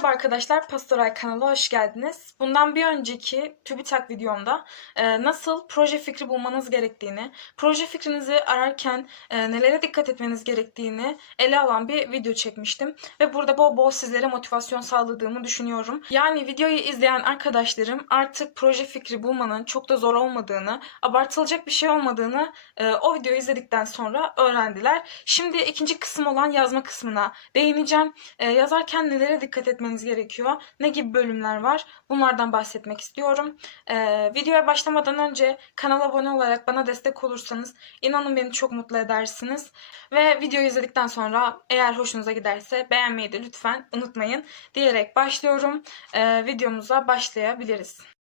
Merhaba arkadaşlar, Pastoral kanalına hoş geldiniz. Bundan bir önceki TÜBİTAK videomda e, nasıl proje fikri bulmanız gerektiğini, proje fikrinizi ararken e, nelere dikkat etmeniz gerektiğini ele alan bir video çekmiştim. Ve burada bol bol sizlere motivasyon sağladığımı düşünüyorum. Yani videoyu izleyen arkadaşlarım artık proje fikri bulmanın çok da zor olmadığını, abartılacak bir şey olmadığını e, o videoyu izledikten sonra öğrendiler. Şimdi ikinci kısım olan yazma kısmına değineceğim. E, yazarken nelere dikkat etmeniz gerekiyor? Ne gibi bölümler var? Bunlardan bahsetmek istiyorum. Ee, videoya başlamadan önce kanala abone olarak bana destek olursanız inanın beni çok mutlu edersiniz. Ve videoyu izledikten sonra eğer hoşunuza giderse beğenmeyi de lütfen unutmayın diyerek başlıyorum. Ee, videomuza başlayabiliriz.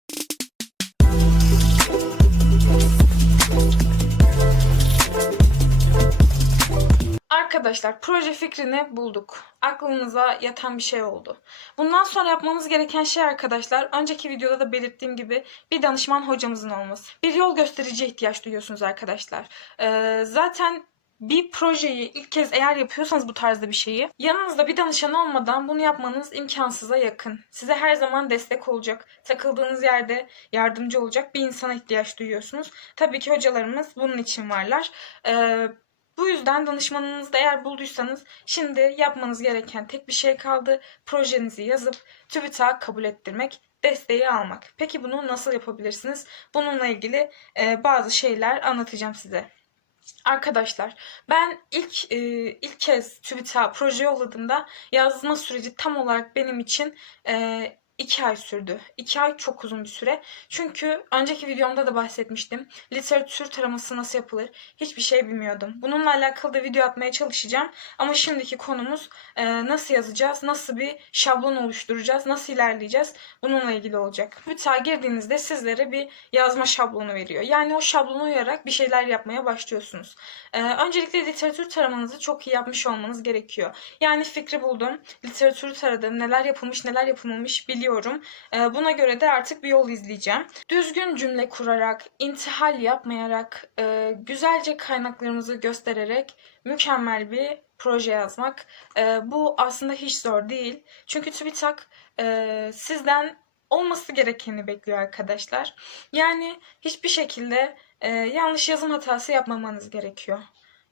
Arkadaşlar proje fikrini bulduk. Aklınıza yatan bir şey oldu. Bundan sonra yapmanız gereken şey arkadaşlar önceki videoda da belirttiğim gibi bir danışman hocamızın olması. Bir yol göstericiye ihtiyaç duyuyorsunuz arkadaşlar. Ee, zaten bir projeyi ilk kez eğer yapıyorsanız bu tarzda bir şeyi yanınızda bir danışan olmadan bunu yapmanız imkansıza yakın. Size her zaman destek olacak, takıldığınız yerde yardımcı olacak bir insana ihtiyaç duyuyorsunuz. Tabii ki hocalarımız bunun için varlar. Ee, bu yüzden danışmanınızı da eğer bulduysanız şimdi yapmanız gereken tek bir şey kaldı. Projenizi yazıp TÜBİTAK kabul ettirmek, desteği almak. Peki bunu nasıl yapabilirsiniz? Bununla ilgili e, bazı şeyler anlatacağım size. Arkadaşlar ben ilk e, ilk kez TÜBİTAK proje yolladığımda yazma süreci tam olarak benim için e, 2 ay sürdü. 2 ay çok uzun bir süre. Çünkü önceki videomda da bahsetmiştim. Literatür taraması nasıl yapılır? Hiçbir şey bilmiyordum. Bununla alakalı da video atmaya çalışacağım. Ama şimdiki konumuz e, nasıl yazacağız? Nasıl bir şablon oluşturacağız? Nasıl ilerleyeceğiz? Bununla ilgili olacak. Müta girdiğinizde sizlere bir yazma şablonu veriyor. Yani o şablona uyarak bir şeyler yapmaya başlıyorsunuz. E, öncelikle literatür taramanızı çok iyi yapmış olmanız gerekiyor. Yani fikri buldum. Literatürü taradım. Neler yapılmış, neler yapılmamış biliyorum biliyorum. Ee, buna göre de artık bir yol izleyeceğim. Düzgün cümle kurarak, intihal yapmayarak, e, güzelce kaynaklarımızı göstererek mükemmel bir proje yazmak. E, bu aslında hiç zor değil. Çünkü TÜBİTAK e, sizden olması gerekeni bekliyor arkadaşlar. Yani hiçbir şekilde yanlış yazım hatası yapmamanız gerekiyor.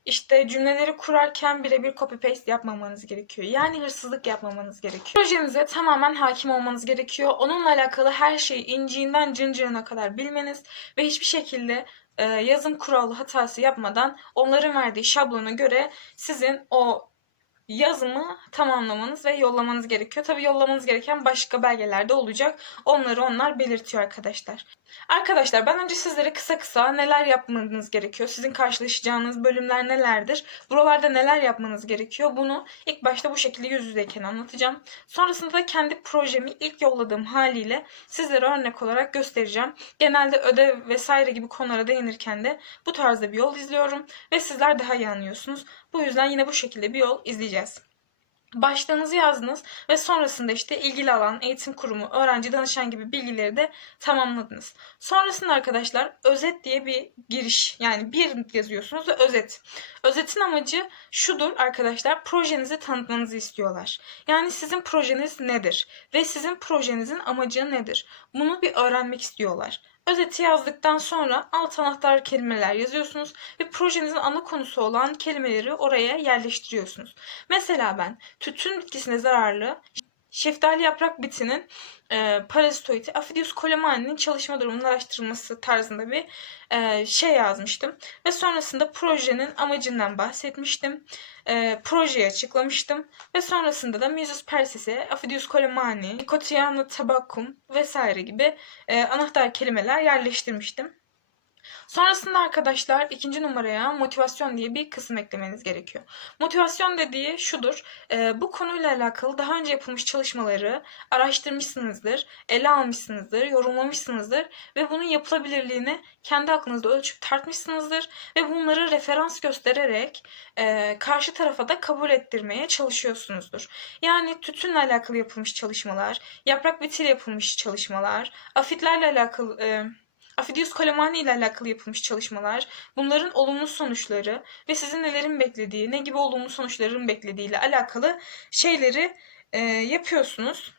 İşte cümleleri kurarken birebir copy paste yapmamanız gerekiyor. Yani hırsızlık yapmamanız gerekiyor. Projenize tamamen hakim olmanız gerekiyor. Onunla alakalı her şeyi inciğinden cıncırına kadar bilmeniz ve hiçbir şekilde e, yazım kuralı hatası yapmadan onların verdiği şablona göre sizin o yazımı tamamlamanız ve yollamanız gerekiyor. Tabi yollamanız gereken başka belgeler de olacak. Onları onlar belirtiyor arkadaşlar. Arkadaşlar ben önce sizlere kısa kısa neler yapmanız gerekiyor? Sizin karşılaşacağınız bölümler nelerdir? Buralarda neler yapmanız gerekiyor? Bunu ilk başta bu şekilde yüz yüzeyken anlatacağım. Sonrasında da kendi projemi ilk yolladığım haliyle sizlere örnek olarak göstereceğim. Genelde ödev vesaire gibi konulara değinirken de bu tarzda bir yol izliyorum ve sizler daha iyi anlıyorsunuz. Bu yüzden yine bu şekilde bir yol izleyeceğiz. Başlığınızı yazdınız ve sonrasında işte ilgili alan, eğitim kurumu, öğrenci, danışan gibi bilgileri de tamamladınız. Sonrasında arkadaşlar özet diye bir giriş yani bir yazıyorsunuz ve özet. Özetin amacı şudur arkadaşlar projenizi tanıtmanızı istiyorlar. Yani sizin projeniz nedir ve sizin projenizin amacı nedir? Bunu bir öğrenmek istiyorlar. Özeti yazdıktan sonra alt anahtar kelimeler yazıyorsunuz ve projenizin ana konusu olan kelimeleri oraya yerleştiriyorsunuz. Mesela ben tütün bitkisine zararlı şeftali yaprak bitinin e, parazitoidi Afidius colemani'nin çalışma durumunun araştırılması tarzında bir e, şey yazmıştım. Ve sonrasında projenin amacından bahsetmiştim. E, projeyi açıklamıştım. Ve sonrasında da Musus persis'e, Afidius colemani, Nicotiana tabacum vesaire gibi e, anahtar kelimeler yerleştirmiştim. Sonrasında arkadaşlar ikinci numaraya motivasyon diye bir kısım eklemeniz gerekiyor. Motivasyon dediği şudur. E, bu konuyla alakalı daha önce yapılmış çalışmaları araştırmışsınızdır, ele almışsınızdır, yorumlamışsınızdır ve bunun yapılabilirliğini kendi aklınızda ölçüp tartmışsınızdır ve bunları referans göstererek e, karşı tarafa da kabul ettirmeye çalışıyorsunuzdur. Yani tütünle alakalı yapılmış çalışmalar, yaprak bitiyle yapılmış çalışmalar, afitlerle alakalı... E, Afidius Colemani ile alakalı yapılmış çalışmalar, bunların olumlu sonuçları ve sizin nelerin beklediği, ne gibi olumlu sonuçların beklediği ile alakalı şeyleri e, yapıyorsunuz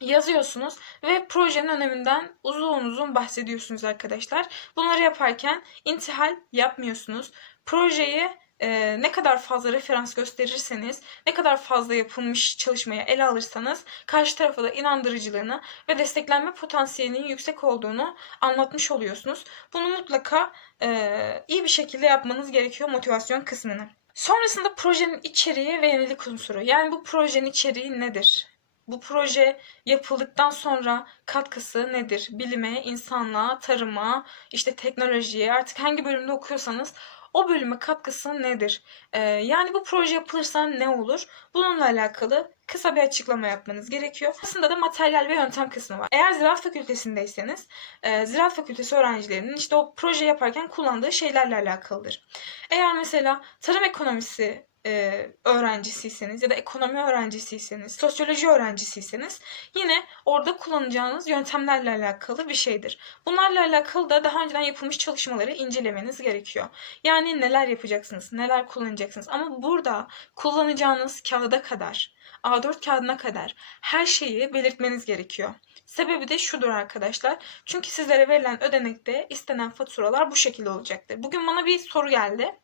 yazıyorsunuz ve projenin öneminden uzun uzun bahsediyorsunuz arkadaşlar. Bunları yaparken intihal yapmıyorsunuz. Projeyi e, ne kadar fazla referans gösterirseniz, ne kadar fazla yapılmış çalışmaya ele alırsanız karşı tarafa da inandırıcılığını ve desteklenme potansiyelinin yüksek olduğunu anlatmış oluyorsunuz. Bunu mutlaka e, iyi bir şekilde yapmanız gerekiyor motivasyon kısmını. Sonrasında projenin içeriği ve yenilik unsuru. Yani bu projenin içeriği nedir? Bu proje yapıldıktan sonra katkısı nedir? Bilime, insanlığa, tarıma, işte teknolojiye artık hangi bölümde okuyorsanız o bölüme katkısı nedir? Ee, yani bu proje yapılırsa ne olur? Bununla alakalı kısa bir açıklama yapmanız gerekiyor. Aslında da materyal ve yöntem kısmı var. Eğer ziraat fakültesindeyseniz, e, ziraat fakültesi öğrencilerinin işte o proje yaparken kullandığı şeylerle alakalıdır. Eğer mesela tarım ekonomisi e, öğrencisiyseniz ya da ekonomi öğrencisiyseniz, sosyoloji öğrencisiyseniz yine orada kullanacağınız yöntemlerle alakalı bir şeydir. Bunlarla alakalı da daha önceden yapılmış çalışmaları incelemeniz gerekiyor. Yani neler yapacaksınız, neler kullanacaksınız ama burada kullanacağınız kağıda kadar, A4 kağıdına kadar her şeyi belirtmeniz gerekiyor. Sebebi de şudur arkadaşlar. Çünkü sizlere verilen ödenekte istenen faturalar bu şekilde olacaktır. Bugün bana bir soru geldi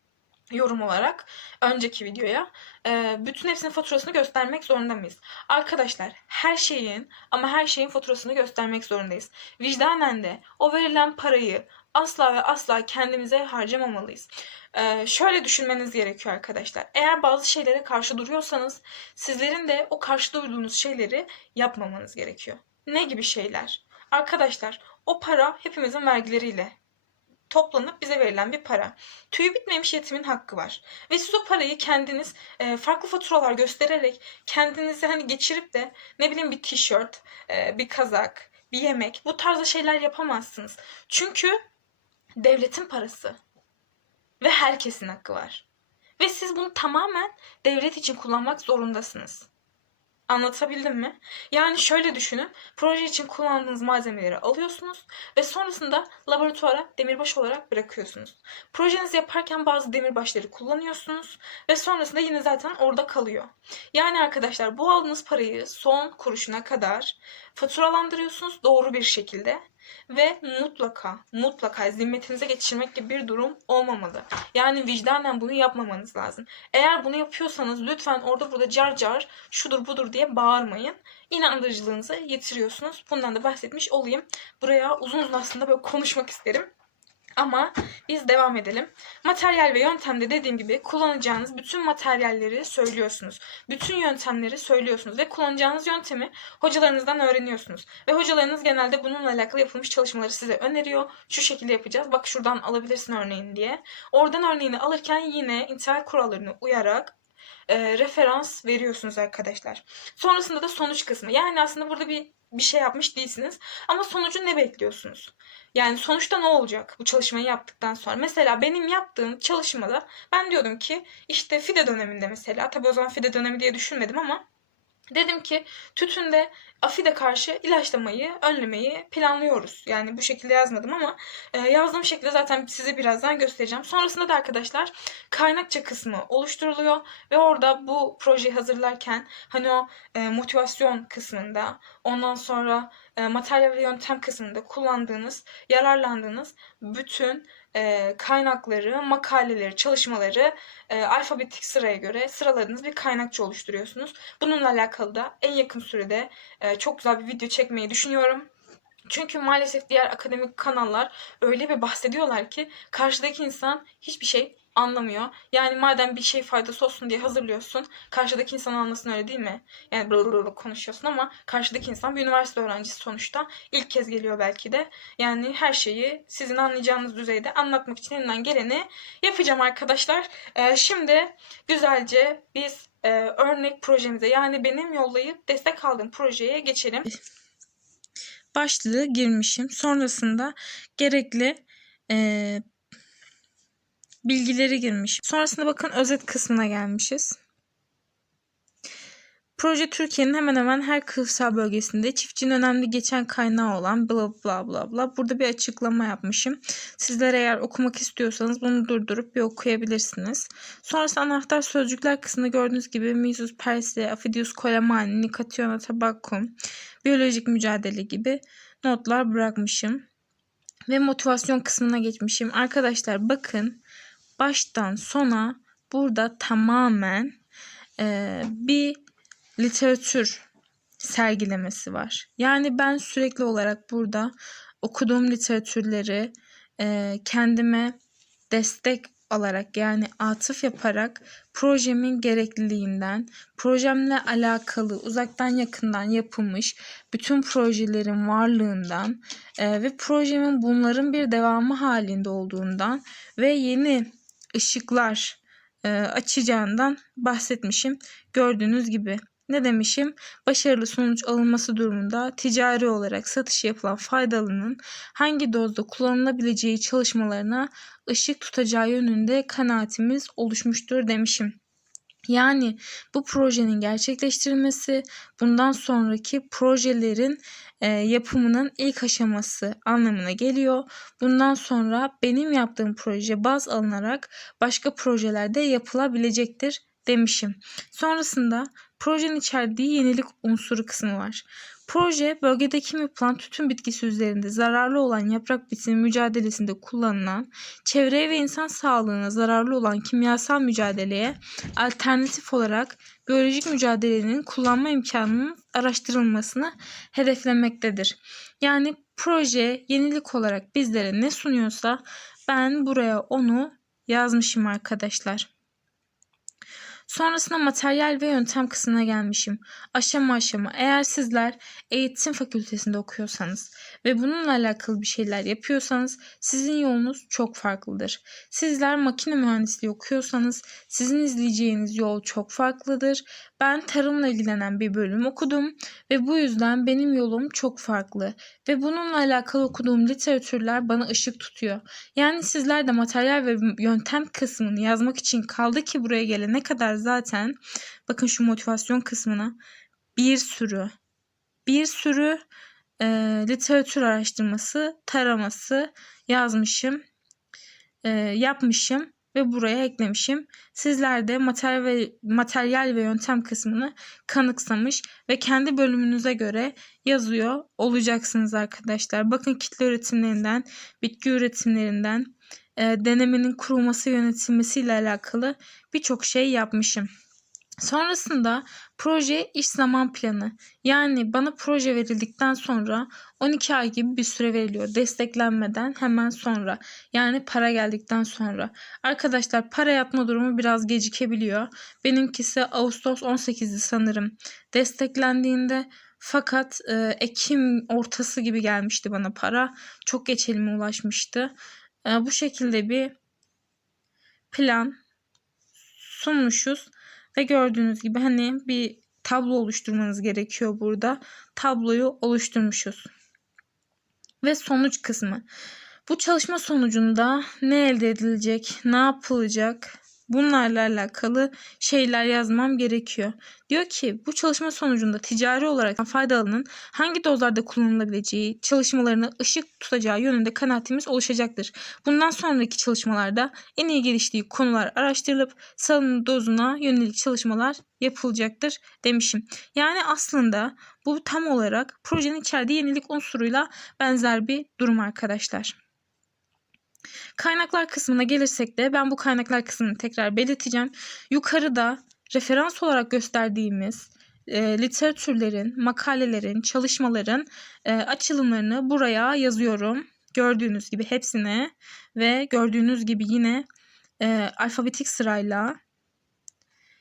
yorum olarak önceki videoya bütün hepsinin faturasını göstermek zorunda mıyız? Arkadaşlar her şeyin ama her şeyin faturasını göstermek zorundayız. Vicdanen de o verilen parayı asla ve asla kendimize harcamamalıyız. Şöyle düşünmeniz gerekiyor arkadaşlar. Eğer bazı şeylere karşı duruyorsanız sizlerin de o karşı durduğunuz şeyleri yapmamanız gerekiyor. Ne gibi şeyler? Arkadaşlar o para hepimizin vergileriyle toplanıp bize verilen bir para. Tüyü bitmemiş yetimin hakkı var. Ve siz o parayı kendiniz e, farklı faturalar göstererek kendinize hani geçirip de ne bileyim bir tişört, e, bir kazak, bir yemek bu tarzda şeyler yapamazsınız. Çünkü devletin parası ve herkesin hakkı var. Ve siz bunu tamamen devlet için kullanmak zorundasınız. Anlatabildim mi? Yani şöyle düşünün. Proje için kullandığınız malzemeleri alıyorsunuz ve sonrasında laboratuvara demirbaş olarak bırakıyorsunuz. Projenizi yaparken bazı demirbaşları kullanıyorsunuz ve sonrasında yine zaten orada kalıyor. Yani arkadaşlar bu aldığınız parayı son kuruşuna kadar faturalandırıyorsunuz doğru bir şekilde ve mutlaka mutlaka zimmetinize geçirmek gibi bir durum olmamalı. Yani vicdanen bunu yapmamanız lazım. Eğer bunu yapıyorsanız lütfen orada burada car car şudur budur diye bağırmayın. İnandırıcılığınızı yitiriyorsunuz. Bundan da bahsetmiş olayım. Buraya uzun uzun aslında böyle konuşmak isterim. Ama biz devam edelim. Materyal ve yöntemde dediğim gibi kullanacağınız bütün materyalleri söylüyorsunuz. Bütün yöntemleri söylüyorsunuz ve kullanacağınız yöntemi hocalarınızdan öğreniyorsunuz. Ve hocalarınız genelde bununla alakalı yapılmış çalışmaları size öneriyor. Şu şekilde yapacağız. Bak şuradan alabilirsin örneğini diye. Oradan örneğini alırken yine intihal kurallarını uyarak e, referans veriyorsunuz arkadaşlar. Sonrasında da sonuç kısmı. Yani aslında burada bir bir şey yapmış değilsiniz. Ama sonucu ne bekliyorsunuz? Yani sonuçta ne olacak bu çalışmayı yaptıktan sonra? Mesela benim yaptığım çalışmada ben diyordum ki işte FIDE döneminde mesela tabii o zaman FIDE dönemi diye düşünmedim ama Dedim ki tütünde afide karşı ilaçlamayı, önlemeyi planlıyoruz. Yani bu şekilde yazmadım ama e, yazdığım şekilde zaten size birazdan göstereceğim. Sonrasında da arkadaşlar kaynakça kısmı oluşturuluyor ve orada bu projeyi hazırlarken hani o e, motivasyon kısmında ondan sonra e, materyal ve yöntem kısmında kullandığınız, yararlandığınız bütün e, kaynakları, makaleleri, çalışmaları e, alfabetik sıraya göre sıraladığınız bir kaynakça oluşturuyorsunuz. Bununla alakalı da en yakın sürede e, çok güzel bir video çekmeyi düşünüyorum. Çünkü maalesef diğer akademik kanallar öyle bir bahsediyorlar ki karşıdaki insan hiçbir şey anlamıyor. Yani madem bir şey faydası olsun diye hazırlıyorsun, karşıdaki insan anlasın öyle değil mi? Yani bla konuşuyorsun ama karşıdaki insan bir üniversite öğrencisi sonuçta. ilk kez geliyor belki de. Yani her şeyi sizin anlayacağınız düzeyde anlatmak için elinden geleni yapacağım arkadaşlar. Ee, şimdi güzelce biz e, örnek projemize yani benim yollayıp destek aldığım projeye geçelim. Başlığı girmişim. Sonrasında gerekli e, bilgileri girmiş. Sonrasında bakın özet kısmına gelmişiz. Proje Türkiye'nin hemen hemen her kırsal bölgesinde çiftçinin önemli geçen kaynağı olan bla bla bla bla. Burada bir açıklama yapmışım. Sizler eğer okumak istiyorsanız bunu durdurup bir okuyabilirsiniz. Sonrası anahtar sözcükler kısmında gördüğünüz gibi Misus Persi, Afidius Colemani, Nicationa Tabacum, biyolojik mücadele gibi notlar bırakmışım. Ve motivasyon kısmına geçmişim. Arkadaşlar bakın baştan sona burada tamamen e, bir literatür sergilemesi var. Yani ben sürekli olarak burada okuduğum literatürleri e, kendime destek alarak yani atıf yaparak projemin gerekliliğinden, projemle alakalı uzaktan yakından yapılmış bütün projelerin varlığından e, ve projemin bunların bir devamı halinde olduğundan ve yeni ışıklar e, açacağından bahsetmişim. Gördüğünüz gibi ne demişim? Başarılı sonuç alınması durumunda ticari olarak satışı yapılan faydalının hangi dozda kullanılabileceği çalışmalarına ışık tutacağı yönünde kanaatimiz oluşmuştur demişim. Yani bu projenin gerçekleştirilmesi bundan sonraki projelerin e, yapımının ilk aşaması anlamına geliyor. Bundan sonra benim yaptığım proje baz alınarak başka projelerde yapılabilecektir demişim. Sonrasında projenin içerdiği yenilik unsuru kısmı var. Proje bölgedeki yapılan tütün bitkisi üzerinde zararlı olan yaprak bitimi mücadelesinde kullanılan, çevreye ve insan sağlığına zararlı olan kimyasal mücadeleye alternatif olarak biyolojik mücadelenin kullanma imkanının araştırılmasını hedeflemektedir. Yani proje yenilik olarak bizlere ne sunuyorsa ben buraya onu yazmışım arkadaşlar. Sonrasında materyal ve yöntem kısmına gelmişim. Aşama aşama eğer sizler eğitim fakültesinde okuyorsanız ve bununla alakalı bir şeyler yapıyorsanız sizin yolunuz çok farklıdır. Sizler makine mühendisliği okuyorsanız sizin izleyeceğiniz yol çok farklıdır. Ben tarımla ilgilenen bir bölüm okudum ve bu yüzden benim yolum çok farklı ve bununla alakalı okuduğum literatürler bana ışık tutuyor. Yani sizler de materyal ve yöntem kısmını yazmak için kaldı ki buraya gelene kadar zaten bakın şu motivasyon kısmına bir sürü bir sürü e, literatür araştırması, taraması yazmışım, e, yapmışım ve buraya eklemişim. Sizler de materyal ve, materyal ve yöntem kısmını kanıksamış ve kendi bölümünüze göre yazıyor olacaksınız arkadaşlar. Bakın kitle üretimlerinden, bitki üretimlerinden, e, denemenin kurulması yönetilmesiyle alakalı birçok şey yapmışım. Sonrasında proje iş zaman planı. Yani bana proje verildikten sonra 12 ay gibi bir süre veriliyor. Desteklenmeden hemen sonra. Yani para geldikten sonra. Arkadaşlar para yatma durumu biraz gecikebiliyor. Benimkisi Ağustos 18'i sanırım. Desteklendiğinde fakat e, Ekim ortası gibi gelmişti bana para. Çok geç elime ulaşmıştı. E, bu şekilde bir plan sunmuşuz. Ve gördüğünüz gibi hani bir tablo oluşturmanız gerekiyor burada. Tabloyu oluşturmuşuz. Ve sonuç kısmı. Bu çalışma sonucunda ne elde edilecek, ne yapılacak, bunlarla alakalı şeyler yazmam gerekiyor. Diyor ki bu çalışma sonucunda ticari olarak faydalanın hangi dozlarda kullanılabileceği, çalışmalarını ışık tutacağı yönünde kanaatimiz oluşacaktır. Bundan sonraki çalışmalarda en iyi geliştiği konular araştırılıp salınım dozuna yönelik çalışmalar yapılacaktır demişim. Yani aslında bu tam olarak projenin içerdiği yenilik unsuruyla benzer bir durum arkadaşlar. Kaynaklar kısmına gelirsek de ben bu kaynaklar kısmını tekrar belirteceğim. Yukarıda referans olarak gösterdiğimiz e, literatürlerin, makalelerin, çalışmaların e, açılımlarını buraya yazıyorum. Gördüğünüz gibi hepsine ve gördüğünüz gibi yine e, alfabetik sırayla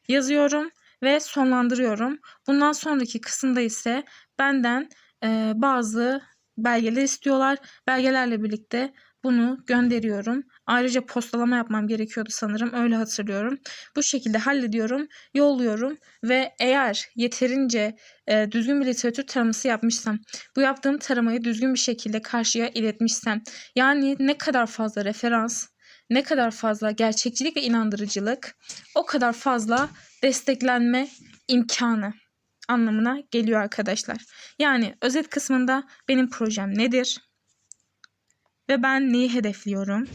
yazıyorum ve sonlandırıyorum. Bundan sonraki kısımda ise benden e, bazı belgeler istiyorlar. Belgelerle birlikte bunu gönderiyorum. Ayrıca postalama yapmam gerekiyordu sanırım. Öyle hatırlıyorum. Bu şekilde hallediyorum, yolluyorum ve eğer yeterince e, düzgün bir literatür taraması yapmışsam, bu yaptığım taramayı düzgün bir şekilde karşıya iletmişsem, yani ne kadar fazla referans, ne kadar fazla gerçekçilik ve inandırıcılık, o kadar fazla desteklenme imkanı. anlamına geliyor arkadaşlar. Yani özet kısmında benim projem nedir? Ve ben neyi hedefliyorum?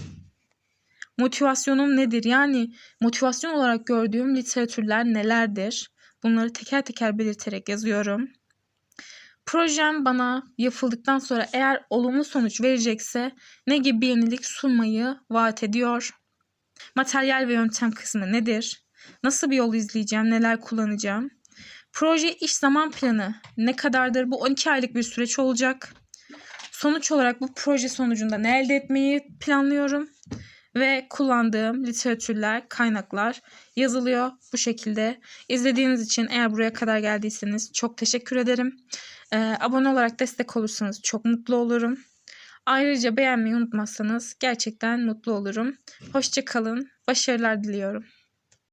Motivasyonum nedir? Yani motivasyon olarak gördüğüm literatürler nelerdir? Bunları teker teker belirterek yazıyorum. Projem bana yapıldıktan sonra eğer olumlu sonuç verecekse ne gibi bir yenilik sunmayı vaat ediyor? Materyal ve yöntem kısmı nedir? Nasıl bir yol izleyeceğim? Neler kullanacağım? Proje iş zaman planı ne kadardır? Bu 12 aylık bir süreç olacak. Sonuç olarak bu proje sonucunda ne elde etmeyi planlıyorum? Ve kullandığım literatürler, kaynaklar yazılıyor bu şekilde. İzlediğiniz için eğer buraya kadar geldiyseniz çok teşekkür ederim. Ee, abone olarak destek olursanız çok mutlu olurum. Ayrıca beğenmeyi unutmazsanız gerçekten mutlu olurum. Hoşça kalın. Başarılar diliyorum.